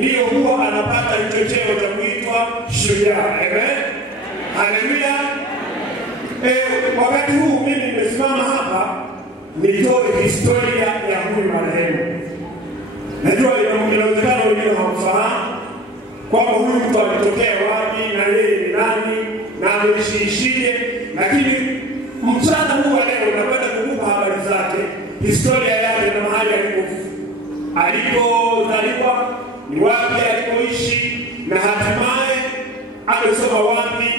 ndio huwa anapata hicho cheo cha kuitwa shujaa. Amen. Haleluya. Wakati huu mimi nimesimama hapa nitoe historia ya huyu marehemu. Najua inawezekana wengine hawafahamu kwamba huyu mtu alitokea wapi na yeye ni nani na ameshiishije, lakini mchana huu wa leo napenda kukupa habari zake, historia yake na mahali alipozaliwa, ni wapi alipoishi, na hatimaye amesoma wapi,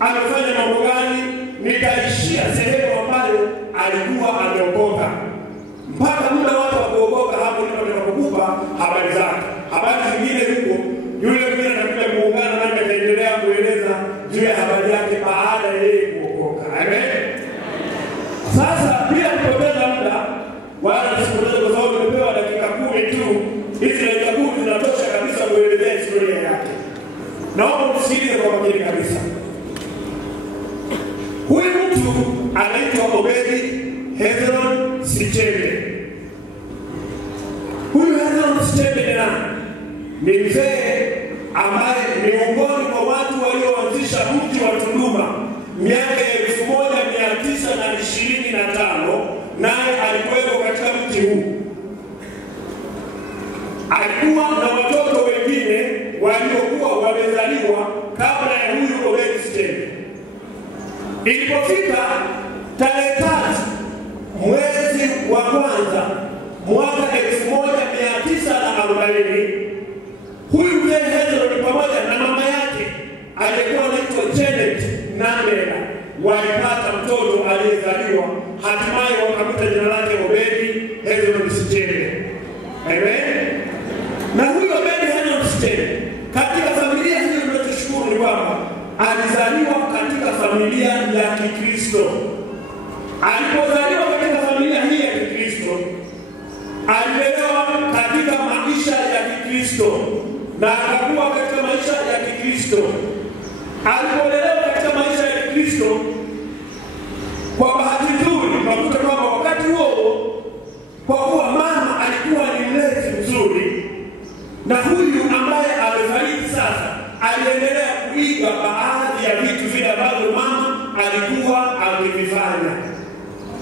amefanya mambo gani. Nitaishia sehemu ambayo alikuwa ameokoka. Mpaka muda watu wa kuokoka hapo ndipo ninapokupa habari zake. Habari zingine huko yule mwingine anakuja kuungana nami ataendelea kueleza juu ya habari yake baada ya yeye kuokoka. Amen. Sasa bila kupoteza muda wala tusikilize, kwa sababu tumepewa dakika 10 tu. Hizi dakika 10 zinatosha kabisa kuelezea historia yake. Naomba msikilize kwa makini kabisa. Huyu mtu anaitwa Obedi Hezron Sichembe. Huyu Hezron Sichembe ni nani? Ni mzee ambaye miongoni mwa watu walioanzisha mji wa Tunduma miaka ya 1925, naye alikuwepo katika mji huu. Alikuwa na watoto wengine waliokuwa wamezaliwa kabla ya huyu Obedi Sichembe. Ilipofika tarehe 3 mwezi wa kwanza mwaka 1940, huyu mzee Hezron pamoja na mama yake aliyekuwa anaitwa Janet Nambela walipata mtoto aliyezaliwa, hatimaye wakamta jina lake Obedi Hezron Sichembe. Amen. Na huyu Obedi Hezron Sichembe katika familia hiyo tunashukuru ni kwamba alizaliwa katika familia ya Kikristo. Alipozaliwa katika familia hii ya Kikristo, alilelewa katika maisha ya Kikristo na akakuwa katika maisha ya Kikristo. Alipolelewa katika maisha ya Kikristo, kwa bahati nzuri tunakuta kwamba wakati huo, kwa kuwa mama alikuwa ni mlezi mzuri, na huyu ambaye amefariki sasa aliendelea kuiga baadhi ya vitu vile ambavyo mama alikuwa akivifanya.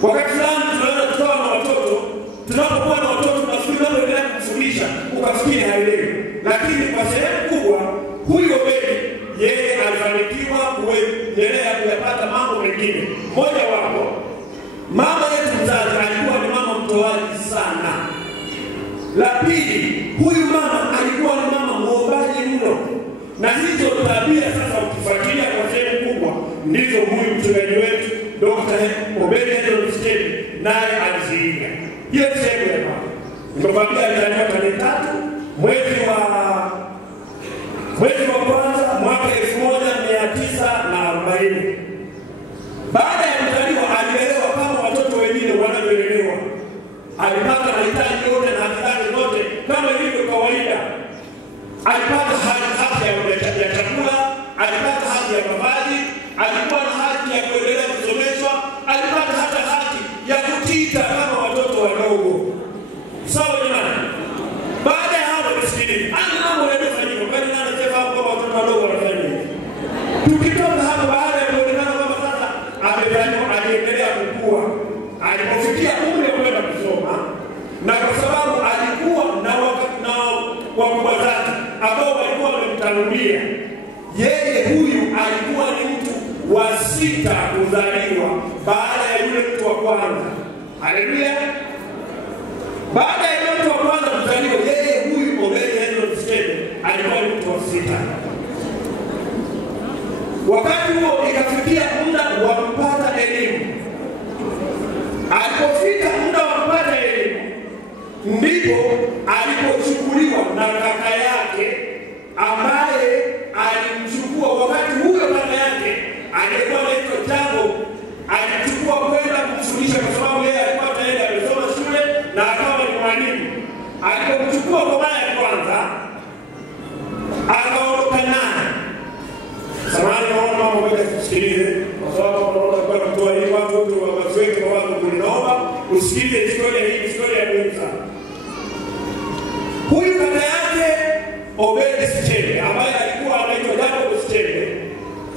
Wakati fulani tunaweza kutoa na watoto, tunapokuwa na watoto tunafikiri wanaendelea kufundisha ukafikiri haelewi, lakini kwa sehemu kubwa huyo Obedi yeye alifanikiwa kuendelea kuyapata mambo mengine. Moja wapo, mama yetu mzazi alikuwa ni mama mtoaji sana. La pili, huyu mama alikuwa ni mama muombaji mno. Na hizo tabia sasa ukifuatilia kwa sehemu kubwa ndizo huyu mchungaji wetu Dr. Obedi Hezron Sichembe naye aliziiga. Hiyo sehemu ya mama. Nimekwambia alizaliwa tarehe 3 mwezi wa kwanza mwaka 1940. Baada ya kuzaliwa alilelewa kama watoto wengine wanavyolelewa. Alipata mahitaji yote na haki zote kama ilivyo kawaida. Alipata haki ya chakula, alipata haki ya mavazi, alikuwa na haki ya kuendelea kusomeshwa, alipata hata haki ya kutiita kama watoto wadogo. Sawa jamani? Baada ya hapo msikilizaji, mambo yanayofanyika kwani nani anasema hapo kwa watoto wadogo wanafanya hivi? Tukitoka hapo baada ya kuonekana kwamba sasa amezaliwa, aliendelea kukua, alipofikia umri wa kwenda kusoma, na kwa sababu alikuwa na wakubwa zake ambao walikuwa wamemtangulia, yeye huyu alikuwa ni mtu wa 6 kuzaliwa baada ya yule mtu wa kwanza. Haleluya. Baada ya yule mtu wa kwanza kuzaliwa, yeye huyu Obedi Hezron Sichembe alikuwa ni mtu wa 6. Wakati huo ikafikia muda wa kupata elimu. Alipofika muda wa kupata elimu, ndipo alipochukuliwa na kaka yake ambaye alimchukua. Wakati huyo kaka yake alikuwa anaitwa Jago, alichukua kwenda kumfundisha kwa sababu yeye alikuwa tayari amesoma shule na akawa ni mwalimu. Alipomchukua kwa mara ya kwanza, akaondoka naye. Samahani naona mama ngoja tusikilize kwa sababu tunaona kwa kutoa hii watu wote waziweke kwa watu kulinaomba usikilize historia hii, historia muhimu sana. Huyu kaka yake Obedi Sichembe ambaye alikuwa anaitwa Jacob Sichembe,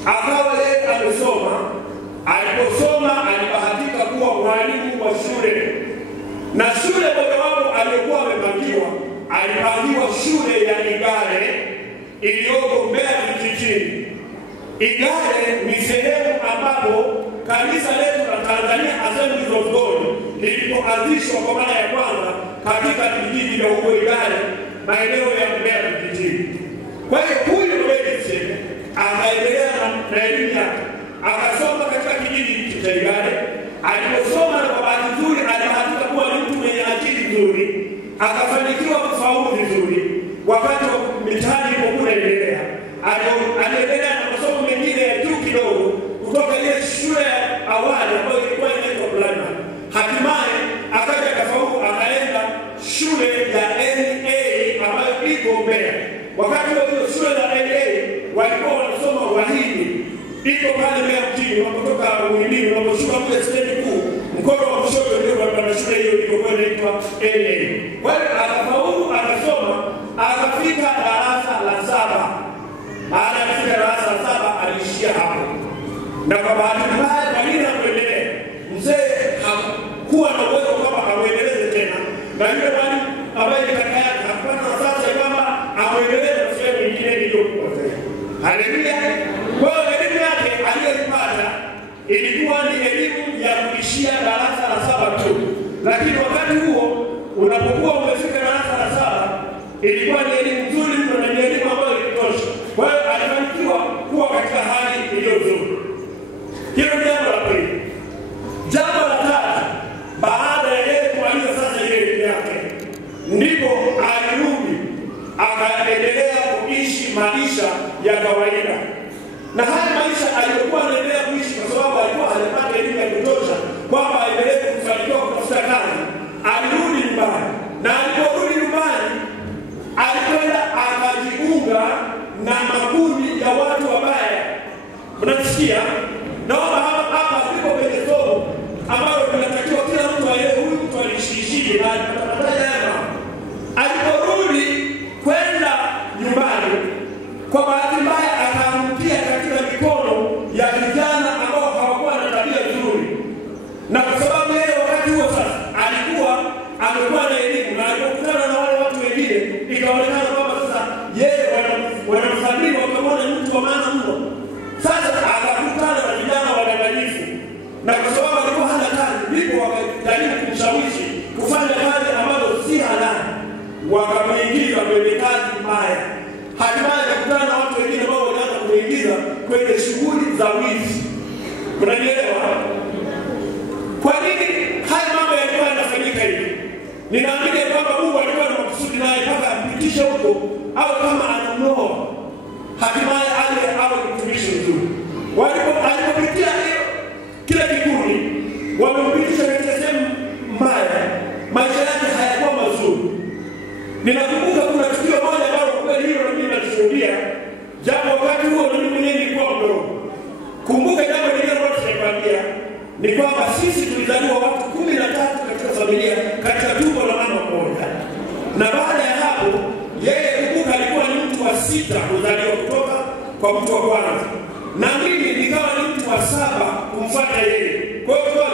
akawa yeye amesoma. Aliposoma alibahatika kuwa mwalimu wa shule, na shule mojawapo aliyokuwa amepangiwa, alipangiwa shule ya Igale iliyoko Mbeya vijijini. Igale ni sehemu ambapo kanisa letu la Tanzania Assemblies of God lilipoanzishwa kwa mara ya kwanza katika vijiji vya huko Igale, maeneo ya Mbeya vijijini. Kwa hiyo huyu Obedi Sichembe akaendelea na elimu yake, akasoma katika kijiji cha Igale. Aliposoma na kwa bahati nzuri alibahatika kuwa mtu mwenye akili nzuri, akafanikiwa kufaulu vizuri. Wakati wa mitihani ilipokuwa inaendelea, aliendelea na masomo mengine ya juu kidogo kutoka ile shule ya awali ambayo ilikuwa inaitwa primary. Hatimaye akaja akafaulu, akaenda shule ya NA ambayo iko Mbeya. Wakati wa hiyo shule ya NA walikuwa wanasoma Wahindi, iko pale Mbeya mjini. Wanapotoka Muhimbili wanaposhuka kule stendi kuu, mkono wa kushoto ndio kuna shule hiyo ilikuwa inaitwa NA. Kwa hiyo akafaulu, akasoma, akafika darasa la 7. Baada ya kufika darasa la 7 aliishia hapo. Na kwa bahati mbaya kwa nini hakuendelea? Mzee hakuwa na uwezo kwamba amuendeleze tena. Na yule mwalimu ambaye ni kaka yake hakupata nafasi ya kwamba amuendeleze na sehemu nyingine iliyokuwa. Haleluya. Kwa hiyo elimu yake aliyoipata ilikuwa ni elimu ya kuishia darasa la 7 tu. Lakini wakati huo unapokuwa umefika darasa la 7 ilikuwa ni elimu nzuri na ni elimu ambayo ilitosha. Kwa hiyo alifanikiwa kuwa katika hali iliyo nzuri. Hilo ni jambo la pili. Jambo la tatu, baada ya yeye kumaliza sasa ile elimu yake, ndipo alirudi akaendelea kuishi maisha ya kawaida. Na haya maisha aliyokuwa anaendelea kuishi kwa sababu alikuwa hajapata elimu ya kutosha kwamba aendelee kufanikiwa kutafuta kazi, alirudi nyumbani. Na aliporudi nyumbani, alikwenda akajiunga na makundi ya watu wabaya. Mnasikia? Naomba hapa ndipo kwenye somo ambalo tunatakiwa kila mtu aelewe huyu mtu alishishije na atataja hapa. Aliporudi kwenda nyumbani, kwa bahati mbaya akaangukia katika mikono ya vijana ambao hawakuwa na tabia nzuri. Na kwa sababu yeye wakati huo sasa alikuwa amekuwa na elimu, na alipokutana na wale watu wengine ikaonekana kwamba sasa yeye wanamfadhili, wakamwona mtu wa maana mno. Sasa akakutana na vijana wadanganyifu, na kwa sababu alikuwa hana kazi, ndipo wakajaribu kumshawishi kufanya kazi ambazo si halali, wakamuingiza kwenye kazi mbaya. Hatimaye akakutana na watu wengine ambao walianza kuingiza kwenye shughuli za wizi. Unanielewa? Kwa nini haya mambo yalikuwa yanafanyika hivi? Ninaamini kwamba Mungu alikuwa na makusudi naye mpaka ampitishe huko au kama anamnoa, hatimaye awe mtumishi mzuri. Alipopitia kila kikundi, wamempitisha katika sehemu mbaya, maisha yake hayakuwa mazuri. Ninakumbuka kuna tukio moja ambalo kwa kweli hilo mimi nalishuhudia, japo wakati huo mimi mwenyewe nilikuwa mdogo. Kumbuka jambo lile ambalo tunakwambia ni kwamba sisi tulizaliwa watu 13 katika familia, katika tumbo la mama mmoja. Na baada ya hapo, yeye kumbuka alikuwa ni mtu wa 6 kuzaliwa kutoka kwa mtu wa kwanza. Na mimi nikawa ni mtu wa 7 kumfuata yeye. Kwa hiyo kwa